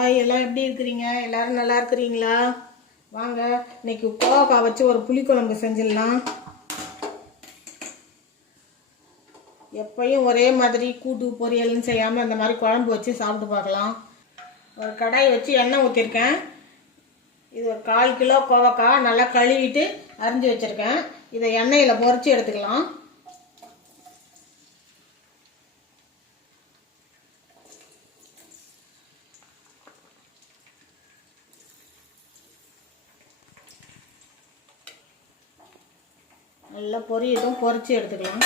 எல்லாம் எப்படி இருக்கிறீங்க? எல்லாரும் நல்லா இருக்கிறீங்களா? வாங்க இன்னைக்கு கோவக்காய் வச்சு ஒரு புளிக்குழம்பு செஞ்சிடலாம். எப்பயும் ஒரே மாதிரி கூட்டு பொரியல்னு செய்யாமல் இந்த மாதிரி குழம்பு வச்சு சாப்பிட்டு பார்க்கலாம். ஒரு கடாய் வச்சு எண்ணெய் ஊற்றிருக்கேன். இது ஒரு 1/4 கிலோ கோவக்காய் நல்லா கழுவிட்டு அரிஞ்சு வச்சுருக்கேன். இதை எண்ணெயில் பொரிச்சு எடுத்துக்கலாம். நல்லா பொரியட்டும், பொரிச்சு எடுத்துக்கலாம்.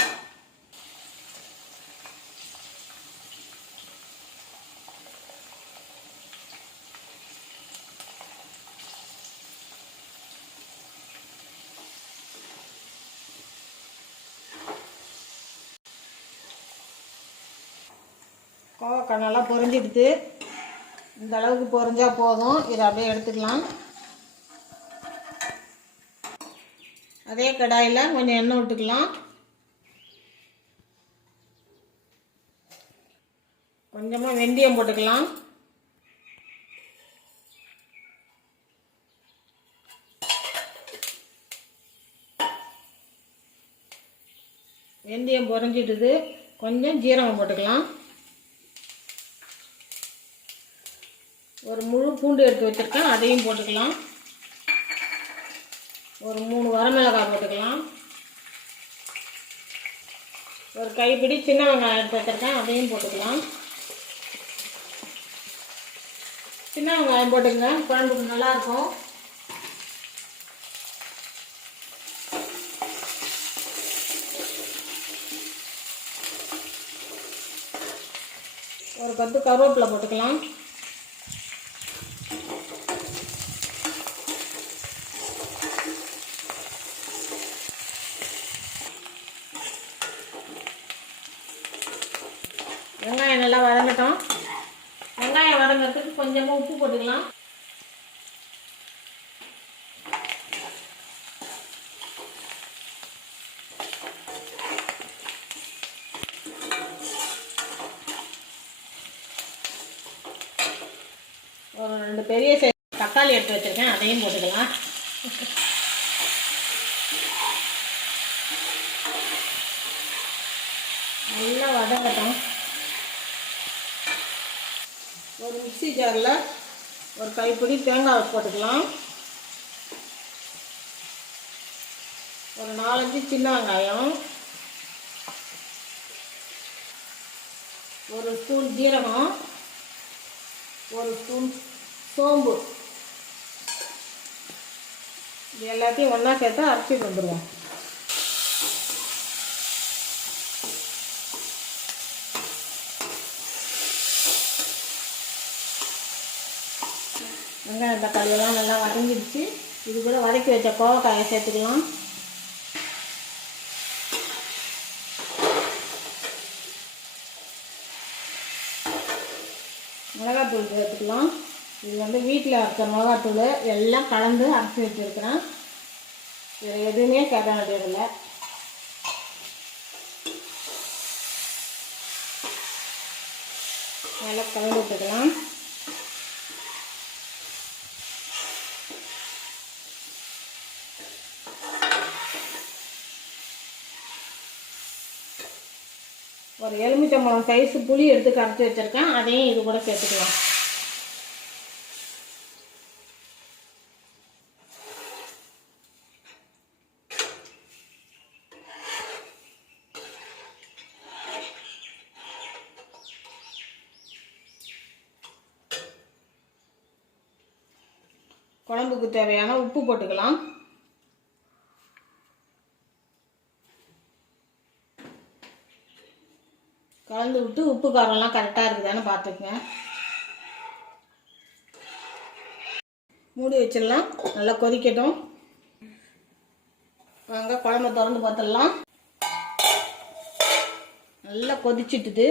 கோவக்காய் நல்லா பொரிஞ்சிடுது. இந்த அளவுக்கு பொரிஞ்சா போதும். இதை அப்படியே எடுத்துக்கலாம். அதே கடாயில் கொஞ்சம் எண்ணெய் விட்டுக்கலாம். கொஞ்சமாக வெந்தயம் போட்டுக்கலாம். வெந்தயம் பொரிஞ்சிடுது. கொஞ்சம் ஜீரகம் போட்டுக்கலாம். ஒரு முழு பூண்டு எடுத்து வச்சுருக்கேன், அதையும் போட்டுக்கலாம். ஒரு 3 வரமிளகாய் போட்டுக்கலாம். ஒரு கைப்பிடி சின்ன வெங்காயம் எடுத்து வச்சுருக்கேன், அதையும் போட்டுக்கலாம். சின்ன வெங்காயம் போட்டுங்க, குழம்புக்கு நல்லாயிருக்கும். ஒரு 10 கருவேப்பிலை போட்டுக்கலாம். வெங்காயம் நல்லா வதங்கட்டும். வெங்காயம் வதங்கிறதுக்கு கொஞ்சமாக உப்பு போட்டுக்கலாம். ஒரு 2 பெரிய சைஸ் தக்காளி எடுத்து வச்சுருக்கேன், அதையும் போட்டுக்கலாம். நல்லா வதங்கட்டும். ஒரு மிக்ஸி ஜாரில் ஒரு கைப்பிடி தேங்காய் போட்டுக்கலாம். ஒரு 4-5 சின்ன வெங்காயம், ஒரு ஸ்பூன் ஜீரகம், ஒரு ஸ்பூன் சோம்பு, இது எல்லாத்தையும் ஒன்றா சேர்த்து அரைச்சிட்டு வந்துடுவோம். வெங்காயம் தக்காளியெல்லாம் நல்லா வதங்கிடுச்சு. இது கூட வதக்கி வச்ச கோவக்காயை சேர்த்துக்கலாம். மிளகாத்தூள் சேர்த்துக்கலாம். இது வந்து வீட்டில் அரைச்ச மிளகாத்தூள் எல்லாம் கலந்து அரைச்சி வச்சுருக்கிறேன். இதில் எதுவுமே சேர்க்க வேண்டியதில்லை. நல்லா கலந்து விட்டுக்கலாம். ஒரு எலுமிச்சம்பழம் சைஸு புளி எடுத்து கரைச்சி வச்சுருக்கேன், அதையும் இது கூட சேர்த்துக்கலாம். குழம்புக்கு தேவையான உப்பு போட்டுக்கலாம். கலந்து விட்டு உப்பு காரம்லாம் கரெக்டாக இருக்குதான்னு பார்த்துக்குங்க. மூடி வச்சிடலாம். நல்லா கொதிக்கட்டும். வாங்க குழம்பு திறந்து பார்த்துடலாம். நல்லா கொதிச்சிட்டுது.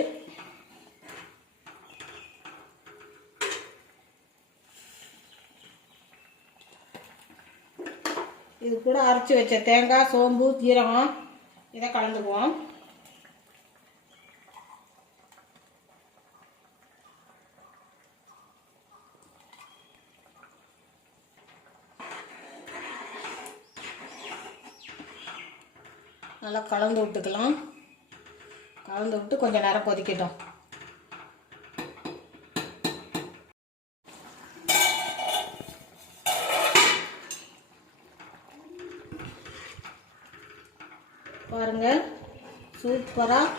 இது கூட அரைச்சி வச்ச தேங்காய், சோம்பு, ஜீரகம் இதை கலந்துக்குவோம். நல்லா கலந்து விட்டுக்கலாம். கலந்து விட்டு கொஞ்சம் நேரம் கொதிக்கட்டும். பாருங்கள், சூப்பராக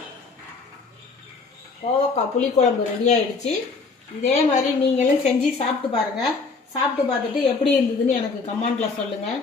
கோவக்காய் புளிக்குழம்பு ரெடி ஆகிடுச்சு. இதே மாதிரி நீங்களும் செஞ்சு சாப்பிட்டு பாருங்கள். சாப்பிட்டு பார்த்துட்டு எப்படி இருந்ததுன்னு எனக்கு கமெண்ட்டில் சொல்லுங்கள்.